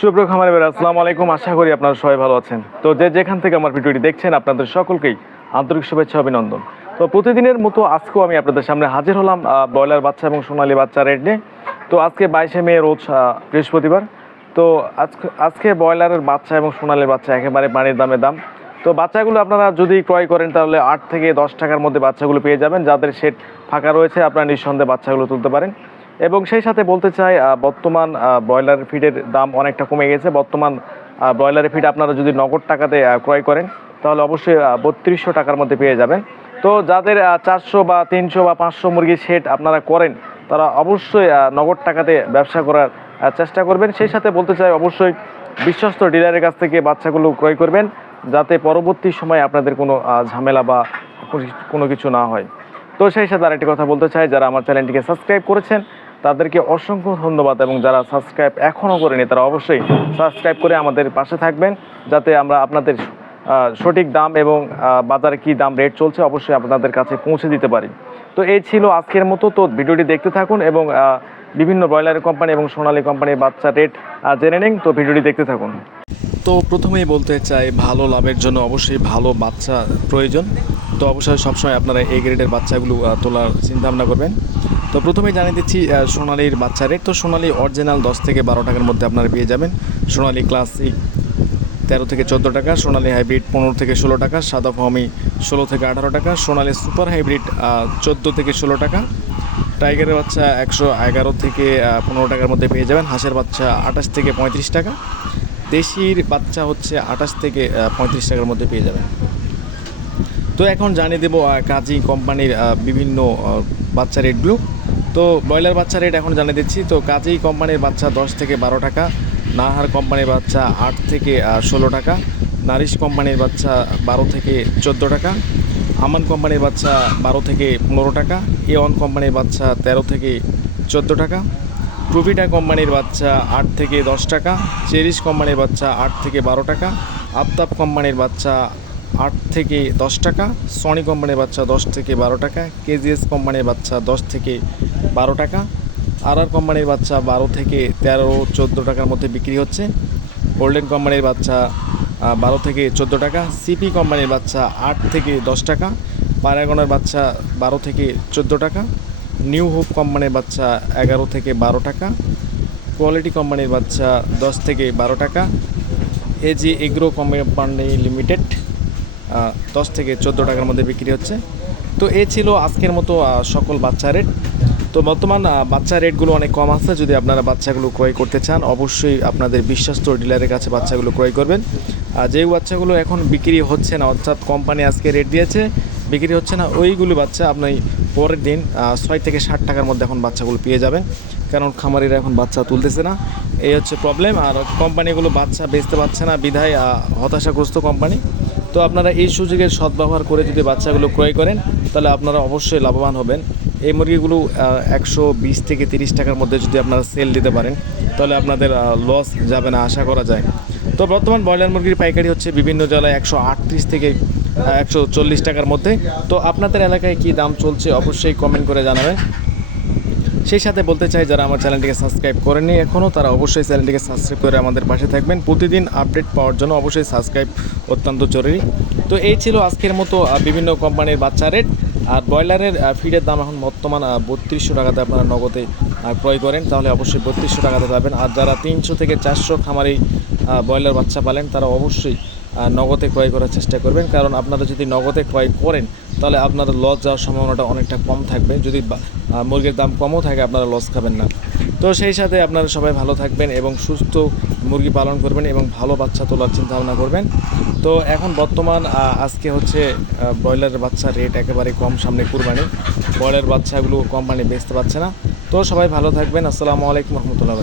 সুপ্রিয় খামারে বের আসসালামু আলাইকুম। আশা করি আপনারা সবাই ভালো আছেন। তো যে যেখান থেকে আমার ভিডিওটি দেখছেন, আপনাদের সকলকেই আন্তরিক শুভেচ্ছা অভিনন্দন। তো প্রতিদিনের মতো আজকেও আমি আপনাদের সামনে হাজির হলাম ব্রয়লার বাচ্চা এবং সোনালি বাচ্চা রেট নিয়ে। তো আজকে বাইশে মে রোজ বৃহস্পতিবার। তো আজকে আজকে ব্রয়লারের বাচ্চা এবং সোনালীর বাচ্চা একেবারে পানির দামে দাম। তো বাচ্চাগুলো আপনারা যদি ক্রয় করেন, তাহলে আট থেকে দশ টাকার মধ্যে বাচ্চাগুলো পেয়ে যাবেন। যাদের সেট ফাঁকা রয়েছে, আপনারা নিঃসন্দেহে বাচ্চাগুলো তুলতে পারেন। এবং সেই সাথে বলতে চাই বর্তমান ব্রয়লার ফিডের দাম অনেকটা কমে গেছে। বর্তমান আহ, ব্রয়লারের ফিড আপনারা যদি নগদ টাকাতে ক্রয় করেন তাহলে অবশ্যই বত্রিশশো টাকার মধ্যে পেয়ে যাবেন। তো যাদের চারশো বা তিনশো বা পাঁচশো মুরগির সেট আপনারা করেন তারা অবশ্যই নগদ টাকাতে ব্যবসা করার চেষ্টা করবেন। সেই সাথে বলতে চাই অবশ্যই বিশ্বস্ত ডিলারের কাছ থেকে বাচ্চাগুলো ক্রয় করবেন যাতে পরবর্তী সময়ে আপনাদের কোনো ঝামেলা বা কোনো কিছু না হয়। তো সেই সাথে আরেকটি কথা বলতে চাই যারা আমার চ্যানেলটিকে সাবস্ক্রাইব করেছেন তাদেরকে অসংখ্য ধন্যবাদ এবং যারা সাবস্ক্রাইব এখনও করেনি, তারা অবশ্যই সাবস্ক্রাইব করে আমাদের পাশে থাকবেন যাতে আমরা আপনাদের সঠিক দাম এবং বাজারে কি দাম রেট চলছে অবশ্যই আপনাদের কাছে পৌঁছে দিতে পারি। তো এই ছিল আজকের মতো। তো ভিডিওটি দেখতে থাকুন এবং বিভিন্ন ব্রয়লার কোম্পানি এবং সোনালী কোম্পানির বাচ্চা রেট জেনে নিন। তো ভিডিওটি দেখতে থাকুন। তো প্রথমেই বলতে চাই, ভালো লাভের জন্য অবশ্যই ভালো বাচ্চা প্রয়োজন। তো অবশ্যই সবসময় আপনারা এ গ্রেডের বাচ্চাগুলো তোলার চিন্তা ভাবনা করবেন। তো প্রথমেই জানিয়ে দিচ্ছি সোনালির বাচ্চা রেট। তো সোনালি অরিজিনাল দশ থেকে বারো টাকার মধ্যে আপনারা পেয়ে যাবেন। সোনালি ক্লাসিক তেরো থেকে চোদ্দ টাকা, সোনালি হাইব্রিড পনেরো থেকে ষোলো টাকা, সাদা ফমি ষোলো থেকে আঠারো টাকা, সোনালি সুপার হাইব্রিড চোদ্দ থেকে ষোলো টাকা। টাইগারের বাচ্চা একশো এগারো থেকে পনেরো টাকার মধ্যে পেয়ে যাবেন। হাঁসের বাচ্চা আঠাশ থেকে পঁয়ত্রিশ টাকা। দেশির বাচ্চা হচ্ছে আঠাশ থেকে পঁয়ত্রিশ টাকার মধ্যে পেয়ে যাবেন। তো এখন জানিয়ে দেবো কাজী কোম্পানির বিভিন্ন বাচ্চা রেটগুলো তো ব্রয়লার বাচ্চা রেট এখন জানিয়ে দিচ্ছি। তো কাজী কোম্পানির বাচ্চা দশ থেকে বারো টাকা, নাহার কোম্পানির বাচ্চা আট থেকে ষোলো টাকা, নারিশ কোম্পানির বাচ্চা বারো থেকে চোদ্দ টাকা, আমান কোম্পানির বাচ্চা বারো থেকে পনেরো টাকা, এ ওয়ান কোম্পানির বাচ্চা তেরো থেকে চোদ্দ টাকা প্রভিটা কোম্পানির বাচ্চা আট থেকে দশ টাকা, চেরিশ কোম্পানির বাচ্চা আট থেকে বারো টাকা, আফতাব কোম্পানির বাচ্চা আট থেকে দশ টাকা সনি কোম্পানির বাচ্চা দশ থেকে বারো টাকা কেজিএস কোম্পানির বাচ্চা দশ থেকে বারো টাকা আর আর কোম্পানির বাচ্চা বারো থেকে তেরো, চোদ্দ টাকার মধ্যে বিক্রি হচ্ছে। গোল্ডেন কোম্পানির বাচ্চা বারো থেকে চোদ্দ টাকা সিপি কোম্পানির বাচ্চা আট থেকে দশ টাকা প্যারাগনের বাচ্চা বারো থেকে চোদ্দ টাকা নিউ হোপ কোম্পানির বাচ্চা এগারো থেকে বারো টাকা কোয়ালিটি কোম্পানির বাচ্চা দশ থেকে বারো টাকা এজি এগ্রো কোম্পানি লিমিটেড দশ থেকে চোদ্দ টাকার মধ্যে বিক্রি হচ্ছে। তো এ ছিল আজকের মতো সকল বাচ্চা রেট। তো বর্তমান বাচ্চা রেটগুলো অনেক কম আছে। যদি আপনারা বাচ্চাগুলো ক্রয় করতে চান, অবশ্যই আপনাদের বিশ্বস্ত ডিলারের কাছে বাচ্চাগুলো ক্রয় করবেন। আর যেই বাচ্চাগুলো এখন বিক্রি হচ্ছে না, অর্থাৎ কোম্পানি আজকে রেট দিয়েছে, বিক্রি হচ্ছে না, ওইগুলো বাচ্চা আপনি পরের দিন ছয় থেকে ষাট টাকার মধ্যে এখন বাচ্চাগুলো পেয়ে যাবেন। কারণ খামারিরা এখন বাচ্চা তুলতেছে না। এই হচ্ছে প্রবলেম আর কোম্পানিগুলো বাচ্চা বেচতে পারছে না, বিধায় হতাশাগ্রস্ত কোম্পানি। তো আপনারা এই সুযোগের সদ্ব্যবহার করে যদি বাচ্চাগুলো ক্রয় করেন, তাহলে আপনারা অবশ্যই লাভবান হবেন। এই মুরগিগুলো একশো বিশ থেকে তিরিশ টাকার মধ্যে যদি আপনারা সেল দিতে পারেন, তাহলে আপনাদের লস যাবে না, আশা করা যায়। তো বর্তমান ব্রয়লার মুরগির পাইকারি হচ্ছে বিভিন্ন জেলায় একশো আটত্রিশ থেকে একশো চল্লিশ টাকার মধ্যে। তো আপনাদের এলাকায় কি দাম চলছে, অবশ্যই কমেন্ট করে জানাবেন। সেই সাথে বলতে চাই, যারা আমার চ্যানেলটিকে সাবস্ক্রাইব করেনি এখনও, তারা অবশ্যই চ্যানেলটিকে সাবস্ক্রাইব করে আমাদের পাশে থাকবেন। প্রতিদিন আপডেট পাওয়ার জন্য অবশ্যই সাবস্ক্রাইব অত্যন্ত জরুরি। তো এই ছিল আজকের মতো বিভিন্ন কোম্পানির বাচ্চা রেট। আর ব্রয়লারের ফিডের দাম এখন বর্তমান বত্রিশশো টাকাতে আপনারা নগদে ক্রয় করেন। তাহলে অবশ্যই বত্রিশশো টাকাতে পাবেন। আর যারা তিনশো থেকে চারশো খামারি ব্রয়লার বাচ্চা পালেন, তারা অবশ্যই নগদে ক্রয় করার চেষ্টা করবেন। কারণ আপনারা যদি নগদে ক্রয় করেন তাহলে আপনাদের লস যাওয়ার সম্ভাবনাটা অনেকটা কম থাকবে। যদি মুরগির দাম কমও থাকে, আপনারা লস খাবেন না। তো সেই সাথে আপনারা সবাই ভালো থাকবেন এবং সুস্থ মুরগি পালন করবেন এবং ভালো বাচ্চা তোলার চিন্তা ভাবনা করবেন। তো এখন বর্তমান আজকে হচ্ছে ব্রয়লারের বাচ্চা রেট একেবারে কম, সামনে কুরবানি। ব্রয়লার বাচ্চাগুলো কোম্পানি বেচতে পারছে না। তো সবাই ভালো থাকবেন। আসসালামু আলাইকুম রহমতুল্লাহ